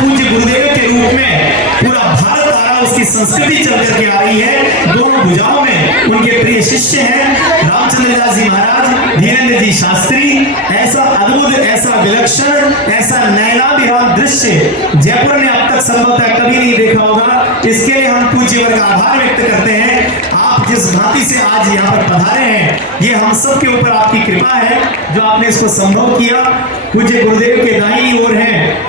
पूज्य गुरुदेव के रूप में पूरा भारत आ रहा, उसकी संस्कृति चल करके आ रही है। दोनों भुजाओं में उनके प्रिय शिष्य हैं रामचंद्र दास जी महाराज, धीरेन्द्र जी शास्त्री। ऐसा अद्भुत, ऐसा विलक्षण, ऐसा नयनाभिराम दृश्य जयपुर ने अब तक संभवतः कभी नहीं देखा होगा। इसके लिए हम पूज्यवर का आभार व्यक्त करते हैं। आप जिस भांति से आज यहाँ पर पधारे हैं, ये हम सब के ऊपर आपकी कृपा है जो आपने इसको संभव किया। पूज्य गुरुदेव के दाहिनी ओर हैं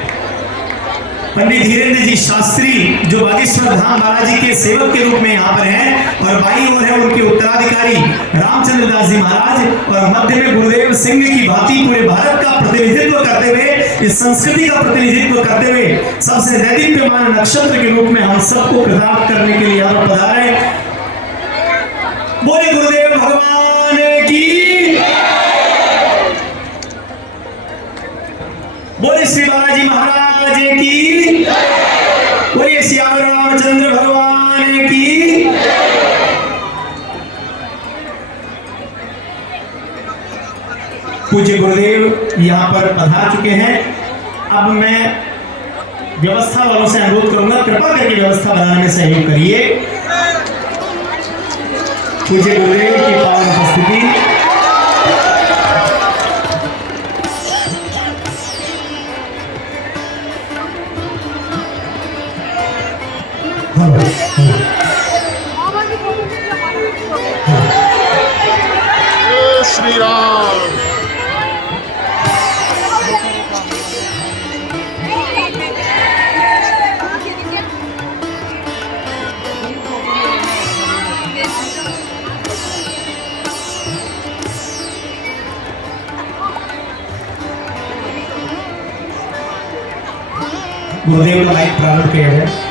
पंडित धीरेन्द्र जी शास्त्री, जो बागेश्वर धाम बालाजी के सेवक के रूप में यहाँ पर हैं, और बाई ओर है उनके उत्तराधिकारी रामचंद्र दास जी महाराज, और मध्य में गुरुदेव सिंह की भांति पूरे भारत का प्रतिनिधित्व करते हुए, इस संस्कृति का प्रतिनिधित्व करते हुए सबसे दैदीप्यमान नक्षत्र के रूप में हम सबको कृतार्थ करने के लिए यहाँ पर पधारे। बोले गुरुदेव भगवान की, बोले श्री बालाजी महाराज की, बोले श्याम रामचंद्र भगवान की। पूज्य गुरुदेव यहाँ पर पधार चुके हैं। अब मैं व्यवस्था वालों से अनुरोध करूंगा, कृपा करके व्यवस्था बनाने में सहयोग करिए। पूज्य गुरुदेव की पावन उपस्थिति, श्री राम। गुरुदेव का लाइव प्रारंभ किया है।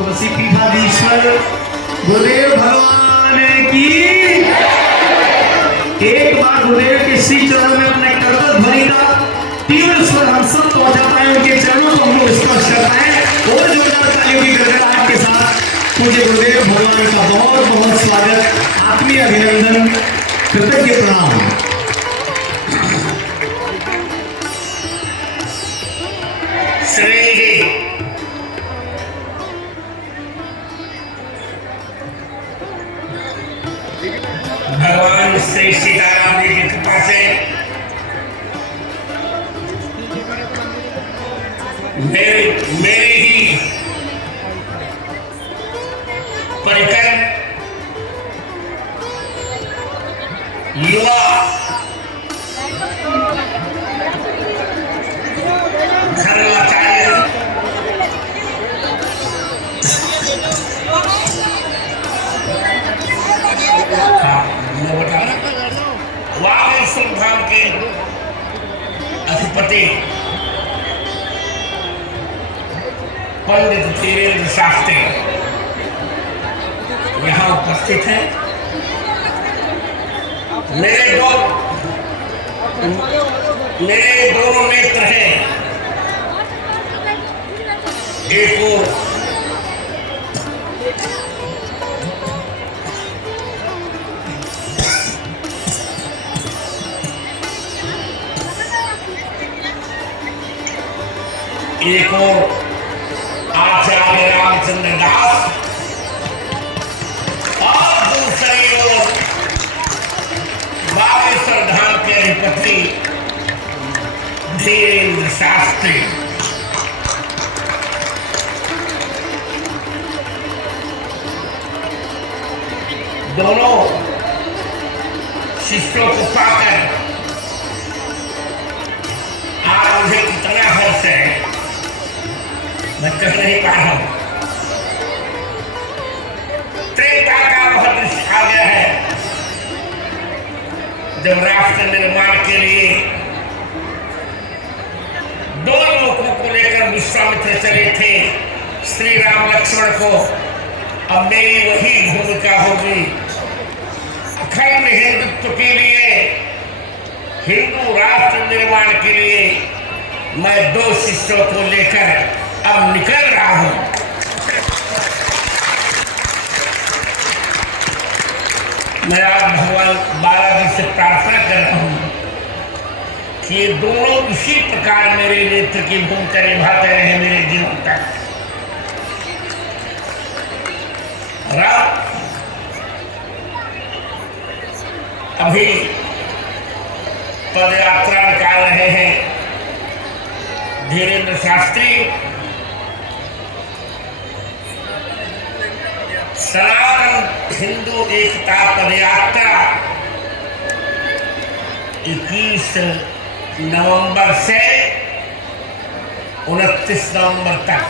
तुलसी पीठाधीश्वर गुरुदेव भगवान की। एक बार गुरुदेव के श्री चरणों में अपने करतल ध्वनि का तीव्र स्वर हम सब पहुंचा पाए, उनके चरणों को हम लोग स्पर्श कर पाए, और जोरदार तालियों की गड़गड़ाहट के साथ पूज्य गुरुदेव भगवान का बहुत बहुत स्वागत, आत्मीय अभिनंदन, कृतज्ञ प्रणाम। भगवान श्री सीताराम जी की कृपा से मेरे ही परिकर युवा धर्माचार्य बागेश्वर धाम के अधिपति पंडित धीरेन्द्र शास्त्री यहाँ उपस्थित हैं। मेरे दोनों नेत्र हैं, एक और आचार्य रामचंद्र दास, और दूसरी ओर बागेश्वर धाम के अधिपति धीरेन्द्र शास्त्री। दोनों शिष्यों को पाकर आज मुझे कितना हर्ष है, मैं कह नहीं पा रहा हूं। जब राष्ट्र निर्माण के लिए दो लोगों को लेकर विश्वामित्र चले थे, श्री राम लक्ष्मण को, अब मेरी वही भूमिका होगी। अखंड हिंदुत्व के लिए, हिंदू राष्ट्र निर्माण के लिए मैं 2 शिष्यों को लेकर अब निकल रहा हूं। मैं आज भगवान बालाजी से प्रार्थना कर रहा हूं कि ये दोनों इसी प्रकार मेरे नेत्र की भूमिका निभाते रहे मेरे जीवन तक। राम अभी पद यात्रा निकाल रहे हैं। धीरेन्द्र शास्त्री सनातन हिंदू एकता पदयात्रा 21 नवंबर से 29 नवंबर तक,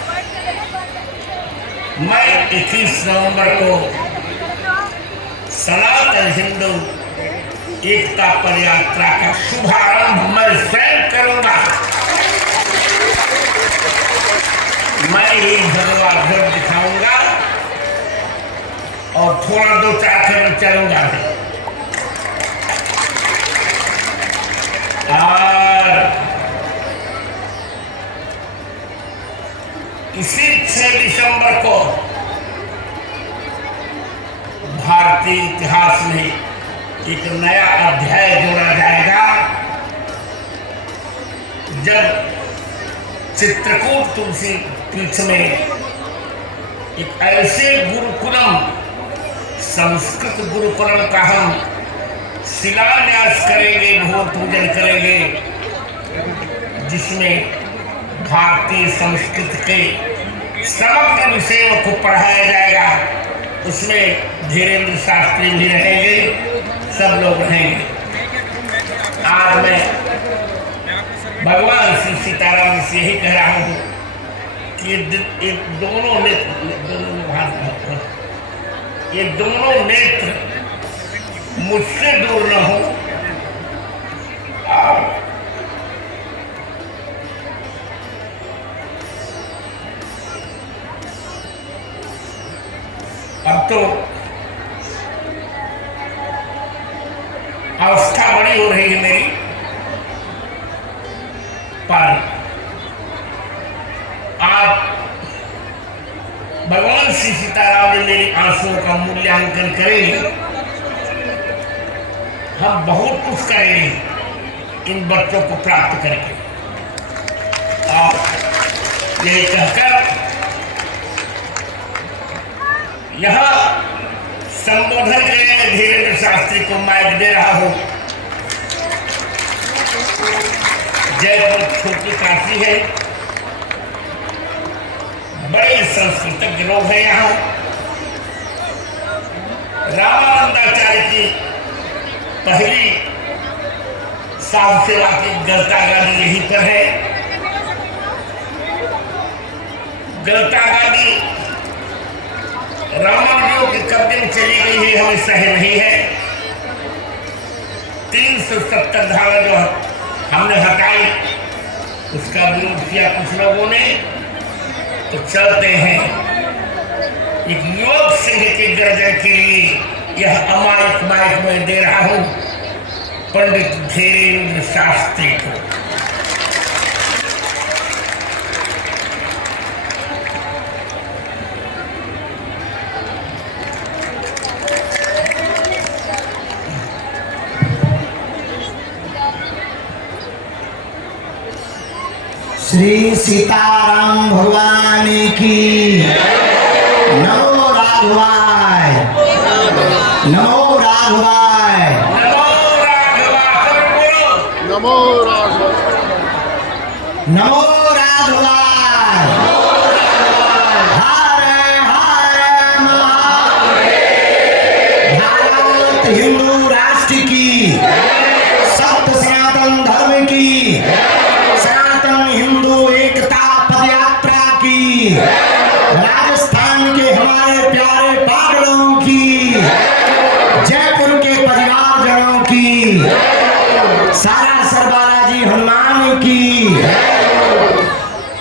मैं 21 नवंबर को सनातन हिंदू एकता पदयात्रा का शुभारंभ मैं स्वयं करूंगा। मैं ही भगवा ध्वज दिखाऊंगा और थोड़ा 2-4 कदम चलूंगा और इसी 6 दिसंबर को भारतीय इतिहास में एक नया अध्याय जोड़ा जाएगा, जब चित्रकूट तुलसी पीठ में एक ऐसे गुरुकुलम, संस्कृत गुरुकुलम का हम शिलान्यास करेंगे, भूमि पूजन करेंगे, जिसमें भारतीय संस्कृति के समग्र विषयों को पढ़ाया जाएगा। उसमें धीरेन्द्र शास्त्री भी रहेंगे, सब लोग रहेंगे। आज मैं भगवान श्री सीताराम से यही कह रहा हूँ कि ये दोनों नेत्र मुझसे दूर न हो। अब तो अवस्था बड़ी हो रही है मेरी, पर आप भगवान श्री सीताराम ने मेरी आंसुओं का मूल्यांकन करेंगे। हम बहुत कुछ करेंगे इन बच्चों को प्राप्त करके। और यही कहकर यहाँ संबोधन के लिए धीरेन्द्र शास्त्री को माइक दे रहा हूँ। जयपुर छोटी काशी है, बड़े संस्कृतज्ञ लोग हैं यहाँ। रामानंदाचार्य की पहली साधु सेवा की गलता गादी यहीं पर है। गलता गादी रामानुजों के कब्जे में चली गई है, हमें सही नहीं है। 370 धारा जो हमने हटाई, उसका विरोध किया कुछ लोगों ने, तो चलते हैं एक योग सिंह के गर्जन के लिए यह अमायक माइक में दे रहा हूं पंडित धीरेन्द्र शास्त्री को। श्री सीताराम भगवान की। नमो राघवाय, नमो राघवाय, नमो राघव, नमो राघवाय। हरे हरे भारत हिंदू राष्ट्र की, सत्य सनातन धर्म की, सनातन हिंदू एकता पदयात्रा की, राजस्थान के हमारे प्यारे पागलों की, जयपुर के परिवारजनों की, सारासर बालाजी हनुमान की।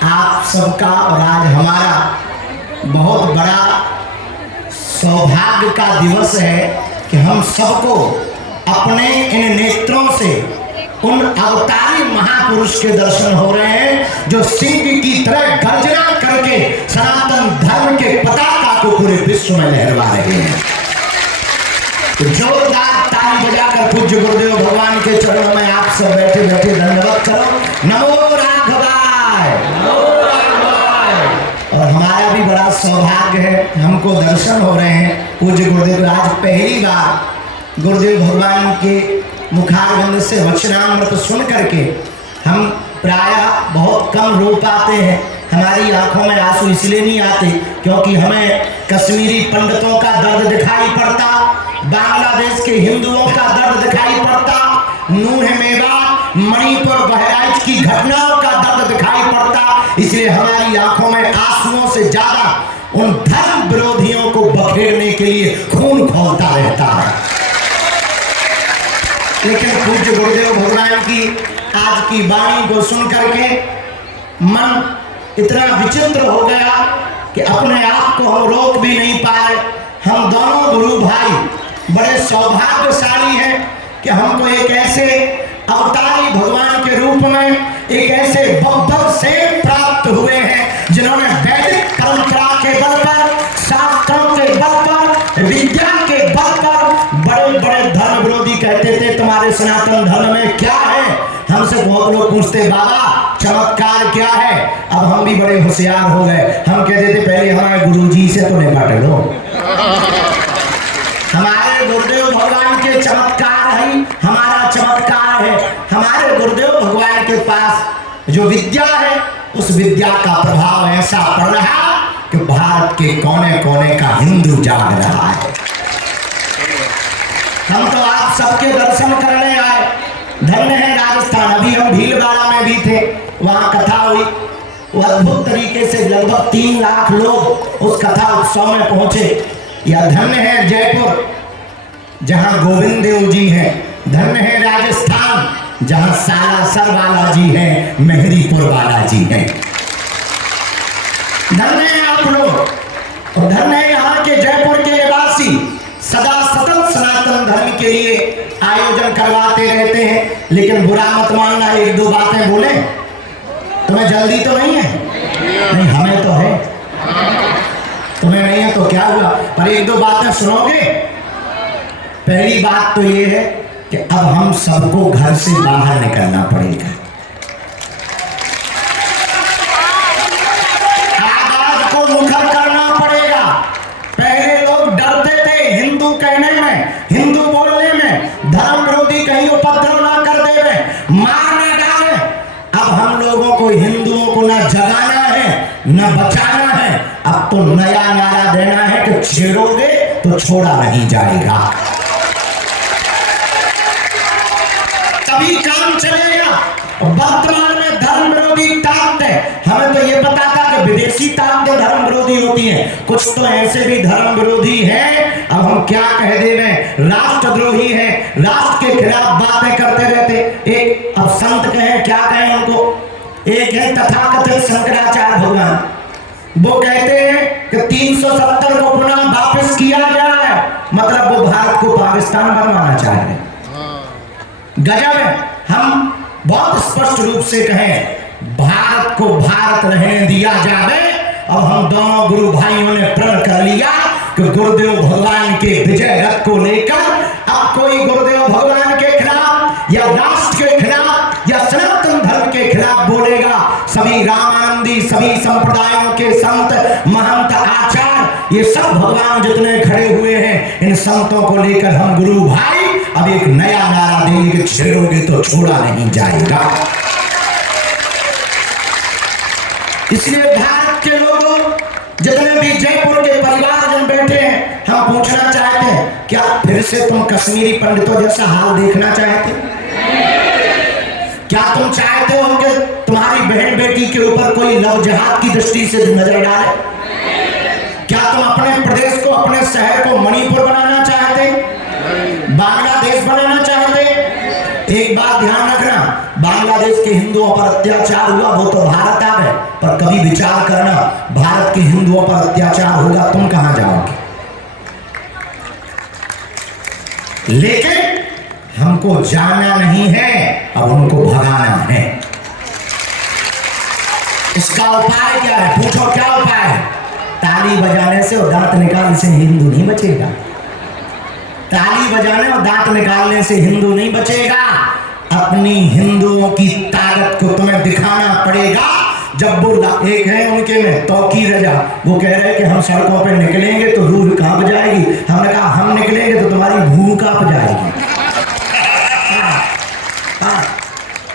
आप सबका और आज हमारा बहुत बड़ा सौभाग्य का दिवस है कि हम सबको अपने इन नेत्रों से उन अवतारी महापुरुष के दर्शन हो रहे हैं जो सिंह की तरह गर्जना करके सनातन धर्म के पताका को पूरे विश्व में लहरा रहे हैं। तो जोरदार ताली बजाकर पूज्य गुरुदेव भगवान के चरणों में आप सब बैठे बैठे धन्यवाद करो। नमो राघवाय। और हमारा भी बड़ा सौभाग्य है, हमको दर्शन हो रहे हैं पूज्य गुरुदेव। आज पहली बार गुरुदेव भगवान के मुखारविंद से वचनामृत सुन करके हम प्रायः बहुत कम रो पाते हैं। हमारी आंखों में आंसू इसलिए नहीं आते क्योंकि हमें कश्मीरी पंडितों का दर्द दिखाई पड़ता, बांग्लादेश के हिंदुओं का दर्द दिखाई पड़ता, नूह मेवात मणिपुर बहराइच की घटनाओं का दर्द दिखाई पड़ता। इसलिए हमारी आंखों में आंसुओं से ज्यादा उन धर्म विरोधियों को बखेरने के लिए खून खौलता रहता है। लेकिन पूज्य गुरुदेव भगवान की आज की वाणी को सुन करके मन इतना विचित्र हो गया कि अपने आप को हम रोक भी नहीं पाए। हम दोनों गुरु भाई बड़े सौभाग्यशाली हैं कि हमको एक ऐसे अवतारी भगवान के रूप में एक ऐसे बब्बर से प्राप्त हुए हैं जिन्होंने वैदिक परंपरा के बल पर, शास्त्रों के बल पर, विज्ञान के बल पर बड़े बड़े धर्म विरोधी कहते थे तुम्हारे सनातन धर्म में क्या है। हमसे बहुत लोग पूछते बाबा चमत्कार क्या है। अब हम भी बड़े होशियार हो गए, हम कहते थे पहले हमारे गुरुजी से तो निपट लो। हमारे गुरुदेव भगवान के चमत्कार है, हमारा चमत्कार है। हमारे गुरुदेव भगवान के पास जो विद्या है उस विद्या का प्रभाव ऐसा पड़ रहा कि भारत के कोने कोने का हिंदू जाग रहा है। हम तो आप सबके दर्शन करने आए, धन्य है राजस्थान। अभी हम भीलवाड़ा में भी थे, वहां कथा हुई। वो अद्भुत तरीके से लगभग 3 लाख लोग उस कथा उत्सव में पहुंचे। या धन्य है जयपुर जहां गोविंद देव जी हैं, धन्य है राजस्थान जहां सालासर वाला जी हैं, मेहरीपुर वाला जी हैं। धन्य है आप लोग और धन्य है यहाँ के जयपुर के निवासी सदा सतत सनातन धर्म के लिए आयोजन करवाते रहते हैं। लेकिन बुरा मत मानना, 1-2 बातें बोले। तुम्हें जल्दी तो नहीं है? नहीं, हमें तो है। तुम्हें नहीं है तो क्या हुआ, पर 1-2 बातें सुनोगे। पहली बात तो ये है कि अब हम सबको घर से बाहर निकलना पड़ेगा। आवाज को मुखर करना पड़ेगा। पहले लोग डरते थे हिंदू कहने में, हिंदू बोलने में, धर्म विरोधी कहीं उपद्रव ना कर देवे, मार न डाले। अब हम लोगों को हिंदुओं को न जगाना है न बचाना है। अब तो नया नारा देना है कि छेड़ोगे तो छोड़ा नहीं जाएगा, तभी काम चलेगा। वर्तमान में धर्म विरोधी ताकत, हमें तो ये पता था कि विदेशी ताकतें धर्म विरोधी होती हैं, कुछ तो ऐसे भी धर्म विरोधी हैं। अब हम क्या कह दे रहे हैं, राष्ट्रद्रोही हैं, राष्ट्र के खिलाफ बातें करते रहते। एक अब संत कहें, क्या कहें उनको, एक है तथाकथित शंकराचार्य भगवान, वो कहते हैं कि 370 को पुनः वापस किया गया है, मतलब वो भारत को पाकिस्तान बनवाना चाह रहे हैं। गजब है। हम बहुत स्पष्ट रूप से कहें भारत को भारत रहने दिया जाए। और हम दोनों गुरु भाइयों ने प्रण कर लिया कि गुरुदेव भगवान के विजय रथ को लेकर अब कोई गुरुदेव भगवान के खिलाफ या राष्ट्र के खिलाफ या सनातन धर्म के खिलाफ बोलेगा। सभी रामानंदी, सभी संप्रदायों के संत, महंत, आचार्य, ये सब भगवान जितने खड़े हुए हैं, इन संतों को लेकर हम गुरु भाई अब एक नया नारा देंगे कि छेड़ोगे तो छोड़ा नहीं जाएगा। इसलिए भारत के लोगों, जितने भी जयपुर के परिवारजन बैठे हैं, हम पूछना चाहते हैं क्या फिर से तुम कश्मीरी पंडितों जैसा हाल देखना चाहते हो? क्या तुम चाहते हो कि तुम्हारी बहन बेटी के ऊपर कोई लव जिहाद की दृष्टि से नजर डाले? क्या तुम अपने प्रदेश को, अपने शहर को मणिपुर बनाना चाहते, बांग्लादेश बनाना चाहते? बात ध्यान रखना, बांग्लादेश के हिंदुओं पर अत्याचार हुआ वो तो भारत आ गए, पर कभी विचार करना भारत के हिंदुओं पर अत्याचार होगा तुम कहां जाओगे? लेकिन हमको जाना नहीं है, अब उनको भगाना है। इसका उपाय क्या है? पूछो क्या उपाय है? ताली बजाने से और दांत निकालने से हिंदू नहीं बचेगा। ताली बजाने और दांत निकालने से हिंदू नहीं बचेगा। अपनी हिंदुओं की ताकत को तुम्हें दिखाना पड़ेगा। जब वो एक है उनके में तौकी रजा, वो कह रहे कि हम सड़कों पे निकलेंगे तो रूह कांप जाएगी। हमने कहा हम निकलेंगे तो तुम्हारी भूख कांप जाएगी।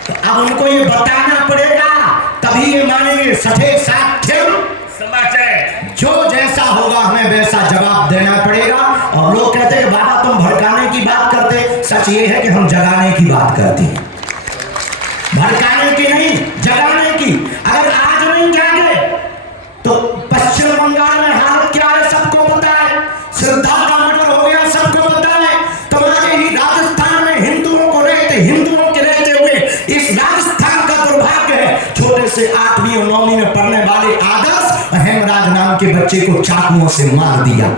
तो अब उनको ये बताना पड़ेगा, तभी ये मानेंगे। सठे साठ्यम समाचार, जो जैसा होगा हमें वैसा जवाब देना पड़ेगा। और लोग कहते हैं बाबा तुम भड़काने की बात करते, सच ये है कि हम जगाने की बात करते हैं, भड़काने की नहीं, जगाने की। अगर आज नहीं जागे तो पश्चिम बंगाल में हालत क्या है सबको पता है। श्रद्धा का मर्डर हो गया सबको पता है। तुम्हारे ही राजस्थान में हिंदुओं के रहते हुए इस राजस्थान का दुर्भाग्य है, छोटे से 8वीं और 9वीं में पढ़ने वाले आदर्श हेमराज नाम के बच्चे को चाकुओं से मार दिया,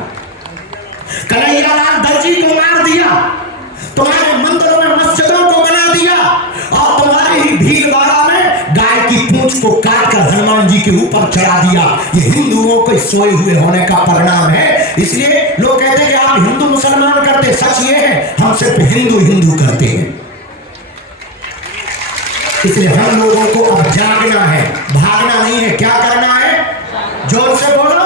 कन्हैयालाल दर्जी को मार दिया, तुम्हारे मंदिरों में मस्जिदों को बना दिया, और तुम्हारे ही भीलवाड़ा में गाय की पूंछ को काटकर हनुमान जी के ऊपर चढ़ा दिया। ये हिंदुओं के सोए हुए होने का परिणाम है। इसलिए लोग कहते हैं कि आप हिंदू मुसलमान करते, सच ये है हम सिर्फ हिंदू हिंदू करते हैं। इसलिए हम लोगों को अब जागना है, भागना नहीं है। क्या करना है? जोर से बोलो,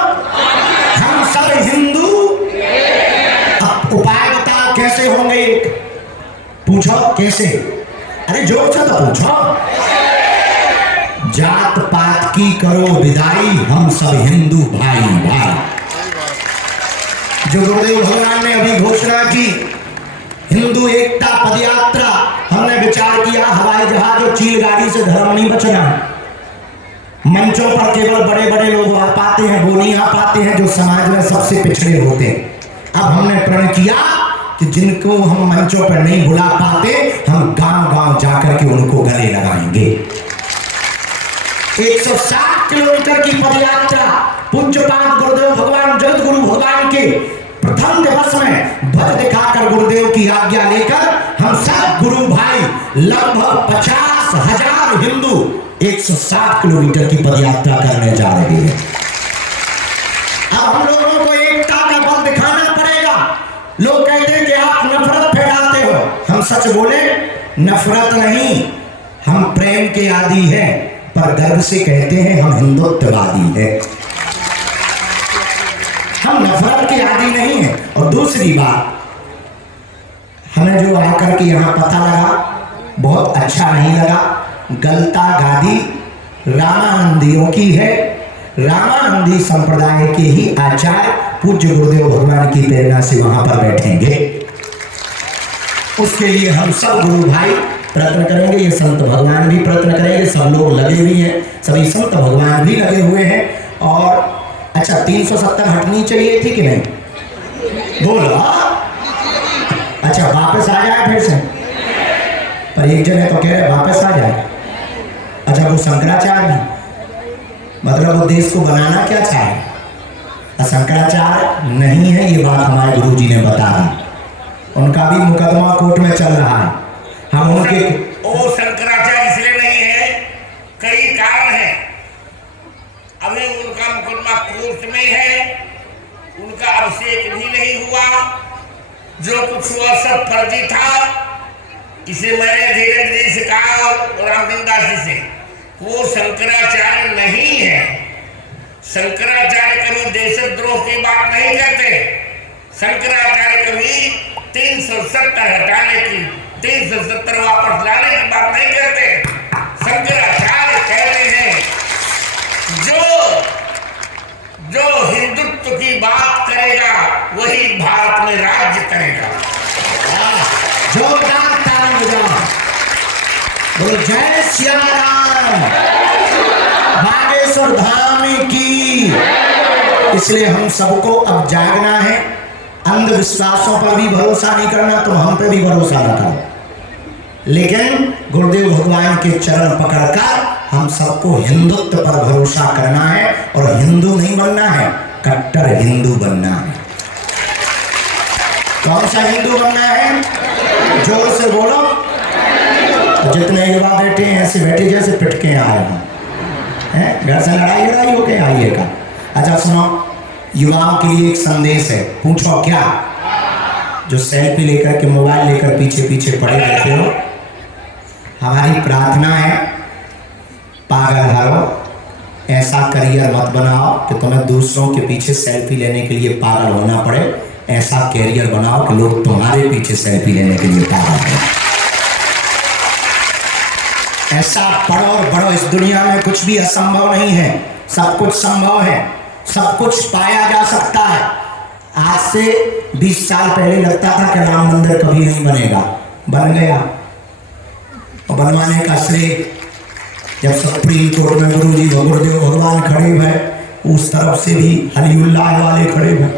हम सब हिंदू। अब उपाय बताओ कैसे होंगे? पूछो कैसे? अरे जोर से तो पूछो। जात पात की करो विदाई, हम सब हिंदू भाई भाई। जो गुरुदेव भगवान ने अभी घोषणा की, हिंदू एकता पदयात्रा, हमने विचार किया हवाई जहाज और चील गाड़ी से धर्म नहीं बचना। मंचों पर केवल बड़े बड़े लोग आ पाते हैं, वो नहीं आ पाते हैं जो समाज में सबसे पिछड़े होते हैं। अब हमने प्रण किया कि जिनको हम मंचों पर नहीं बुला पाते, हम गांव गांव जाकर के उनको गले लगाएंगे। 160 किलोमीटर की पदयात्रा पूज्यपाद गुरुदेव भगवान जगत गुरु भगवान के प्रथम दिवस में ध्वज दिखाकर गुरुदेव की आज्ञा लेकर हम सब गुरु भाई लगभग 50,000 हिंदू 160 किलोमीटर की पदयात्रा करने जा रहे हैं। अब हम लोगों को एकता का बल दिखाना पड़ेगा। लोग कहते हैं कि आप नफरत फैलाते हो, हम सच बोले नफरत नहीं, हम प्रेम के आदी हैं, पर गर्व से कहते हैं हम हिंदुत्ववादी हैं, हम नफरत के आदी नहीं है। और दूसरी बात, हमें जो आकर के यहाँ पता लगा बहुत अच्छा नहीं लगा। गलता गादी रामानंदियों की है, रामानंदी संप्रदाय के ही आचार्य पूज्य गुरुदेव भगवान की प्रेरणा से वहां पर बैठेंगे। उसके लिए हम सब गुरु भाई प्रयत्न करेंगे, ये संत भगवान भी प्रयत्न करेंगे, सब लोग लगे हुए हैं, सभी संत भगवान भी लगे हुए हैं। और अच्छा 370 हटनी चाहिए थी कि नहीं? बोलो। अच्छा वापस आ जाए फिर से, पर एक जगह तो कह रहे वापस आ जाए। अच्छा वो शंकराचार्य, मतलब वो देश को बनाना क्या चाहे, शंकराचार्य नहीं है, ये बात हमारे गुरुजी ने बता दी। उनका भी मुकदमा कोर्ट में चल रहा है। हम उनके वो शंकराचार्य इसलिए नहीं है, कई कारण है। अभी उनका मुकदमा कोर्ट में है, उनका अभिषेक भी नहीं हुआ, जो कुछ हुआ सब फर्जी था। इसे मैंने धीरेन्द्र जी से कहा और रामचंद्र दास जी से, वो शंकराचार्य नहीं है। शंकराचार्य कभी देशद्रोह की बात नहीं करते। शंकराचार्य कभी 370 हटाने की, 370 वापस लाने की बात नहीं करते। शंकराचार्य कहते हैं जो हिंदुत्व की बात करेगा वही भारत में राज्य करेगा। जोरदार ताली बजाओ, बोलो जय श्री राम, बागेश्वर धाम की। इसलिए हम सबको अब जागना है। अंधविश्वासों पर भी भरोसा नहीं करना, तुम हम पे भी भरोसा न करो। लेकिन गुरुदेव भगवान के चरण पकड़कर हम सबको हिंदुत्व पर भरोसा करना है और हिंदू नहीं बनना है, कट्टर हिंदू बनना है। कौन सा हिंदू बनना है? जोर से बोलो। तो जितने युवा बैठे हैं ऐसे बैठे जैसे पिटके आए हैं, घर से लड़ाई होके आइए का। अच्छा सुनो, युवाओं के लिए एक संदेश है, पूछो क्या? जो सेल्फी लेकर के मोबाइल लेकर पीछे पीछे पड़े रहते हो, हमारी प्रार्थना है पागल हारो, ऐसा करियर मत बनाओ कि तुम्हें दूसरों के पीछे सेल्फी लेने के लिए पागल होना पड़े। ऐसा कैरियर बनाओ कि लोग तुम्हारे पीछे सेल्फी लेने के लिए पागल हो। ऐसा पढ़ो और बढ़ो, इस दुनिया में कुछ भी असंभव नहीं है, सब कुछ संभव है, सब कुछ पाया जा सकता है। आज से 20 साल पहले लगता था कि राम मंदिर कभी नहीं बनेगा, बन गया। और बनवाने का श्रेय जब सुप्रीम कोर्ट में गुरुदेव भगवान खड़े हुए, उस तरफ से भी हलीउल्लाह वाले खड़े हुए,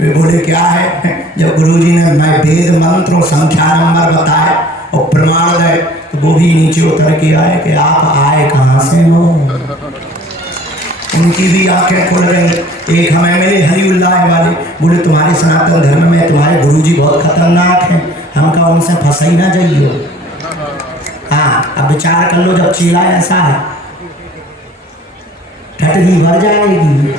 वे बोले क्या है? जब गुरुजी ने मैं वेद मंत्र और संख्या नंबर बताए और प्रमाण दे, तो वो भी नीचे उतर के आए कि आप आए कहाँ से हो। उनकी भी आंखें खुल गई। एक हमें मिले हलीउल्लाह वाले, बोले तुम्हारे सनातन धर्म में तुम्हारे गुरुजी बहुत खतरनाक हैं, हम कहा उनसे फंसा ही ना जाइयो। हाँ, अब विचार कर लो, जब चीला ऐसा है ठटगी भर जाएगी।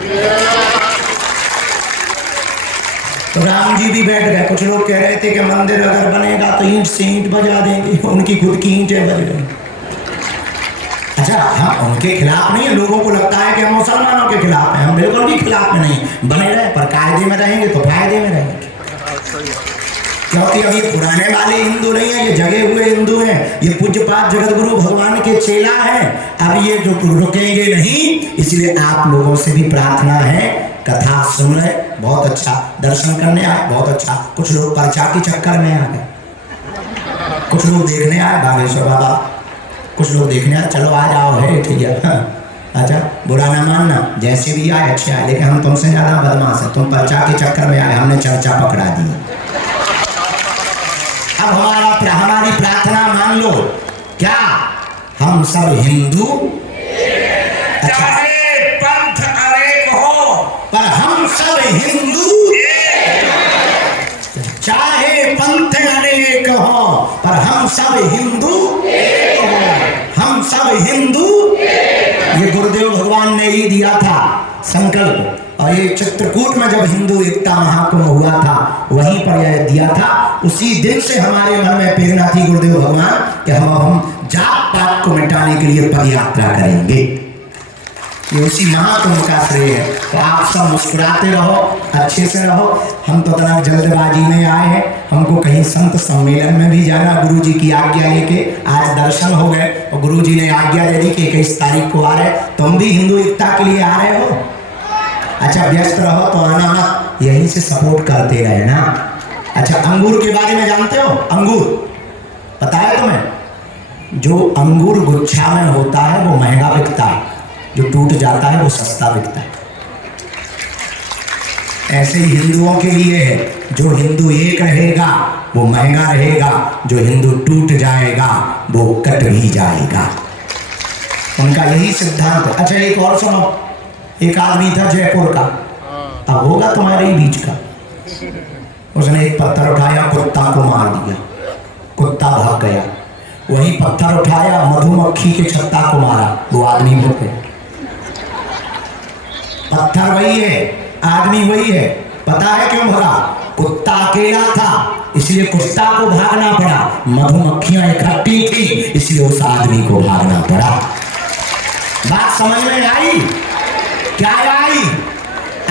तो राम जी भी बैठ गए। कुछ लोग कह रहे थे कि मंदिर अगर बनेगा तो ईंट से ईंट बजा देंगे, उनकी खुद की ईंटें बज गई। अच्छा, हम उनके खिलाफ नहीं है, लोगों को लगता है कि हम मुसलमानों के खिलाफ हैं, हम बिल्कुल भी खिलाफ में नहीं, बने रहे, पर कायदे में रहेंगे तो फायदे में रहेंगे। क्योंकि अब ये पुराने वाले हिंदू नहीं है, ये जगे हुए हिंदू हैं, ये पूज्यपाद जगत गुरु भगवान के चेला हैं। अब ये जो रुकेंगे नहीं, इसलिए आप लोगों से भी प्रार्थना है, कथा सुन रहे, बहुत अच्छा, दर्शन करने आए, बहुत अच्छा। कुछ लोग पर्चा के चक्कर में आ गए, कुछ लोग देखने आए बागेश्वर बाबा, कुछ लोग देखने आए, चलो आ जाओ है ठीक है। हाँ, अच्छा, बुरा ना मानना, जैसे भी आए अच्छे आए, लेकिन हम तुमसे ज़्यादा बदमाश है, तुम पर्चा के चक्कर में आए, हमने चर्चा पकड़ा दी। अब हमारी प्रार्थना मान लो, क्या हम सब हिंदू, अच्छा, पंथ अनेक हो, पर हम सब हिंदू, चाहे पंथ अनेक हो, पर हम सब हिंदू, हम सब हिंदू। ये गुरुदेव भगवान ने ही दिया था संकल्प, और ये चित्रकूट में जब हिंदू एकता महाकुंभ हुआ था, वहीं पर यह दिया था। उसी दिन से हमारे मन में प्रेरणा थी गुरुदेव भगवान कि हम जात पात को मिटाने के लिए पद यात्रा करेंगे। ये उसी महाकुंभ का श्रेय है। तो आप सब मुस्कुराते रहो, अच्छे से रहो। हम तो तरह जल्दबाजी में आए हैं, हमको कहीं संत सम्मेलन में भी जाना, गुरुजी की आज्ञा लेके। आज दर्शन हो गए और गुरुजी ने आज्ञा दे दी कि 21 तारीख को आ रहे। तुम भी हिंदू एकता के लिए आ रहे हो? अच्छा, व्यस्त रहो तो आना मत, यहीं से सपोर्ट करते रहे ना। अच्छा, अंगूर के बारे में जानते हो? अंगूर पता है तुम्हें? जो अंगूर गुच्छा में होता है वो महंगा बिकता है, जो टूट जाता है वो सस्ता बिकता है। ऐसे ही हिंदुओं के लिए है, जो हिंदू एक रहेगा वो महंगा रहेगा, जो हिंदू टूट जाएगा वो कट भी जाएगा। उनका यही सिद्धांत है। अच्छा, एक और सुनो। एक आदमी था जयपुर का, अब होगा तुम्हारे ही बीच का। उसने एक पत्थर उठाया, कुत्ता को मार दिया, कुत्ता भाग गया। वही पत्थर उठाया, मधुमक्खी के छत्ता को मारा, वो आदमी मर गया। पत्थर वही है, आदमी वही है। पता है क्यों भगा? कुत्ता अकेला था इसलिए कुत्ता को भागना पड़ा, मधुमक्खियां इकट्ठी थी इसलिए उस आदमी को भागना पड़ा। बात समझ में आई? क्या आई?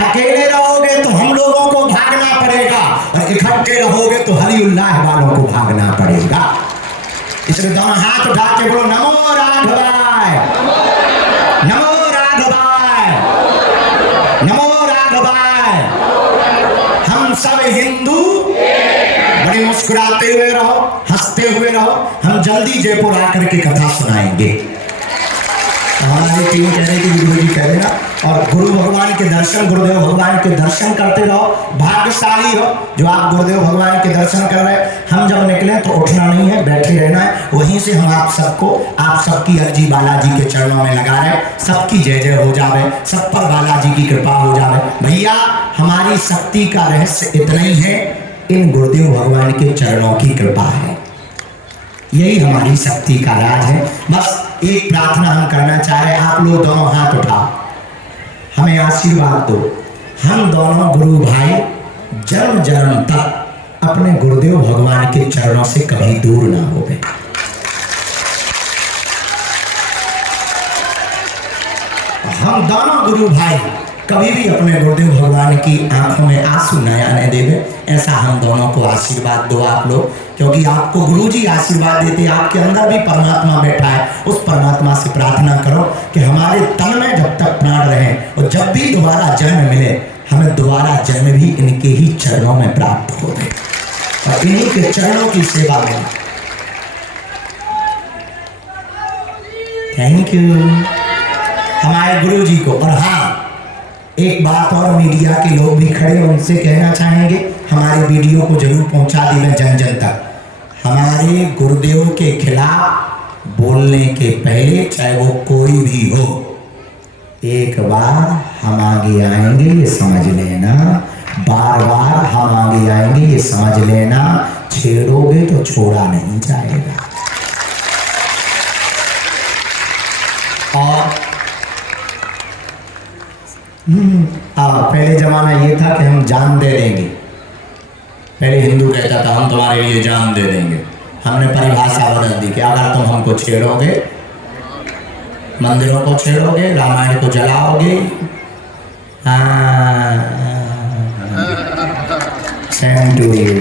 अकेले रहोगे तो हम लोगों को भागना पड़ेगा, और इकट्ठे रहोगे तो हलीउल्लाह वालों को भागना पड़ेगा। इसलिए दोनों हाथ उठा के बोलो, नमो राघवाय, नमो राघवाय, नमो राघवाय। हम सब हिंदू। बड़े मुस्कुराते हुए रहो, हंसते हुए रहो। हम जल्दी जयपुर आकर के कथा सुनाएंगे। हमारी टीम कह रही थी, गुरु जी कह रहे ना और गुरु भगवान के दर्शन, गुरुदेव भगवान के दर्शन करते रहो। भाग्यशाली हो जो आप गुरुदेव भगवान के दर्शन कर रहे हैं। हम जब निकले तो उठना नहीं है, बैठे रहना है। वहीं से हम आप सबको, आप सबकी अर्जी बालाजी के चरणों में लगा रहे हैं। सबकी जय जय हो जावे, सब पर बालाजी की कृपा हो जावे। भैया हमारी शक्ति का रहस्य इतना ही है, इन गुरुदेव भगवान के चरणों की कृपा है। यही हमारी शक्ति का राज है। बस एक प्रार्थना हम करना चाह रहे हैं, आप लोग दोनों हाथ उठाओ, हमें आशीर्वाद दो। हम दोनों गुरु भाई जन्म जन्म तक अपने गुरुदेव भगवान के चरणों से कभी दूर ना हो गए। हम दोनों गुरु भाई कभी भी अपने गुरुदेव भगवान की आंखों में आंसू न आने देवे, ऐसा हम दोनों को आशीर्वाद दो आप लोग। क्योंकि आपको गुरुजी आशीर्वाद देते, आपके अंदर भी परमात्मा बैठा है। उस परमात्मा से प्रार्थना करो कि हमारे तन में जब तक प्राण रहे और जब भी दोबारा जन्म मिले, हमें दोबारा जन्म भी इनके ही चरणों में प्राप्त हो गए और इन्हीं के चरणों की सेवा में। थैंक यू हमारे गुरुजी को। और हाँ, एक बात और, मीडिया के लोग भी खड़े, उनसे कहना चाहेंगे हमारे वीडियो को जरूर पहुंचा दें जन जन तक। हमारे गुरुदेव के खिलाफ बोलने के पहले, चाहे वो कोई भी हो, एक बार हम आगे आएंगे ये समझ लेना, बार बार हम आगे आएंगे ये समझ लेना। छेड़ोगे तो छोड़ा नहीं जाएगा। और पहले जमाना ये था कि हम जान दे देंगे। पहले हिंदू कहता था हम तुम्हारे लिए जान दे देंगे। हमने परिभाषा बदल दी कि अगर तुम हमको छेड़ोगे, मंदिरों को छेड़ोगे, रामायण को जलाओगे, same to you.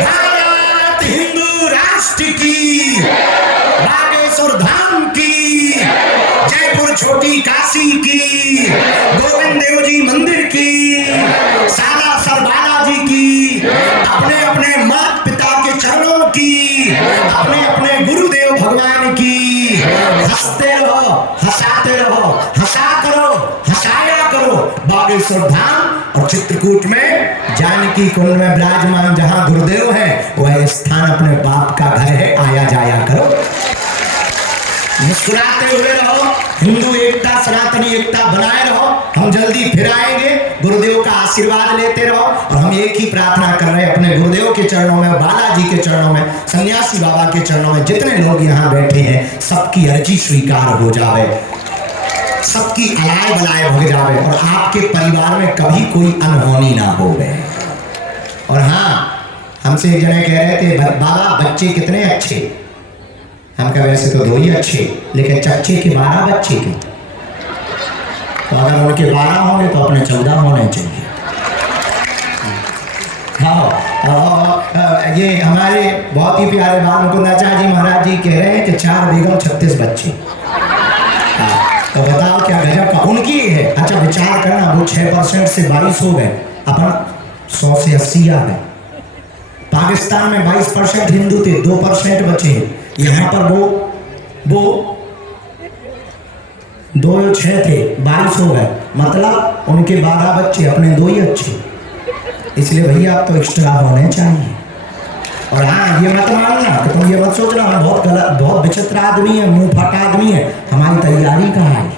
Bharat Hindu राष्ट्र की, बागेश्वर धाम की, जयपुर छोटी काशी की, गोविंद देव जी मंदिर की, सालासर बालाजी की, अपने अपने माता पिता के चरणों की, अपने अपने गुरुदेव भगवान की। हंसते रहो, हंसाते रहो, हंसा करो, हंसाया करो। बागेश्वर धाम और चित्रकूट में जानकी कुंड में विराजमान जहां गुरुदेव है, वह स्थान अपने बाप का घर है। आया जाया करो, मुस्कुराते हुए रहो, हिंदू एकता, सनातनी एकता बनाए रहो। हम जल्दी फिर आएंगे, गुरुदेव का आशीर्वाद लेते रहो। और हम एक ही प्रार्थना कर रहे हैं अपने गुरुदेव के चरणों में, बालाजी के चरणों में, सन्यासी बाबा के चरणों में। जितने लोग यहाँ बैठे हैं सबकी अर्जी स्वीकार हो जावे, सबकी अलाय बलाय हो जावे और आपके परिवार में कभी कोई अनहोनी ना हो गए। और हाँ, हमसे एक जने कह रहे थे बाबा बच्चे कितने अच्छे। हम कह वैसे तो 2 ही अच्छे, लेकिन चच्चे के 12 बच्चे के, तो अगर उनके 12 होंगे तो अपने 14 होने चाहिए। हाँ, ये हमारे बहुत ही प्यारे बाल मुकुंदाचार्य जी महाराज जी कह रहे हैं कि 4 बेगम 36 बच्चे। तो बताओ क्या गजब का उनकी है। अच्छा विचार करना, वो 6% से 22 हो गए, अपन 100 से 80 आ गए। पाकिस्तान में 22% हिंदू थे, 2% बचे। यहाँ पर वो 2 6 थे, 22 हो गए। मतलब उनके 12 बच्चे, अपने 2 ही अच्छे। इसलिए भैया आप तो एक्स्ट्रा होने चाहिए। और हाँ, ये मत मानना कि तुम ये मत सोचना हम बहुत गलत, बहुत विचित्र आदमी है, मुंह फट आदमी है। हमारी तैयारी कहाँ है।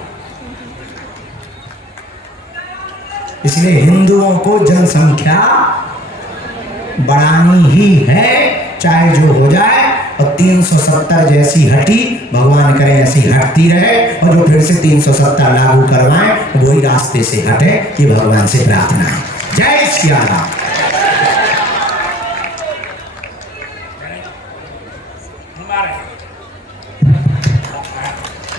इसलिए हिंदुओं को जनसंख्या बढ़ानी ही है, चाहे जो हो जाए। और 370 जैसी हटी, भगवान करे ऐसी हटती रहे। और जो फिर से 370 लागू करवाएं वही रास्ते से हटे, ये भगवान से प्रार्थना है। जय श्री राम।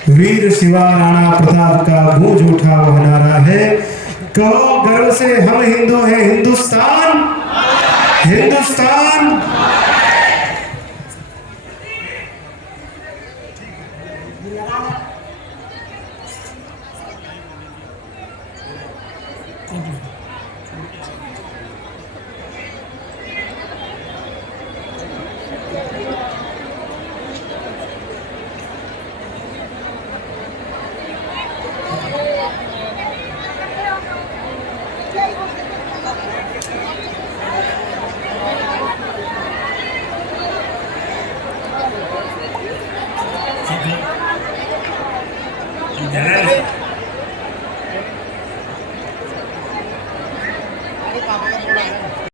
वीर शिवा राणा प्रताप का गूंज उठा वह नारा है, कहो गर्व से हम हिंदू हैं, हिंदुस्तान हिंदुस्तान। जनन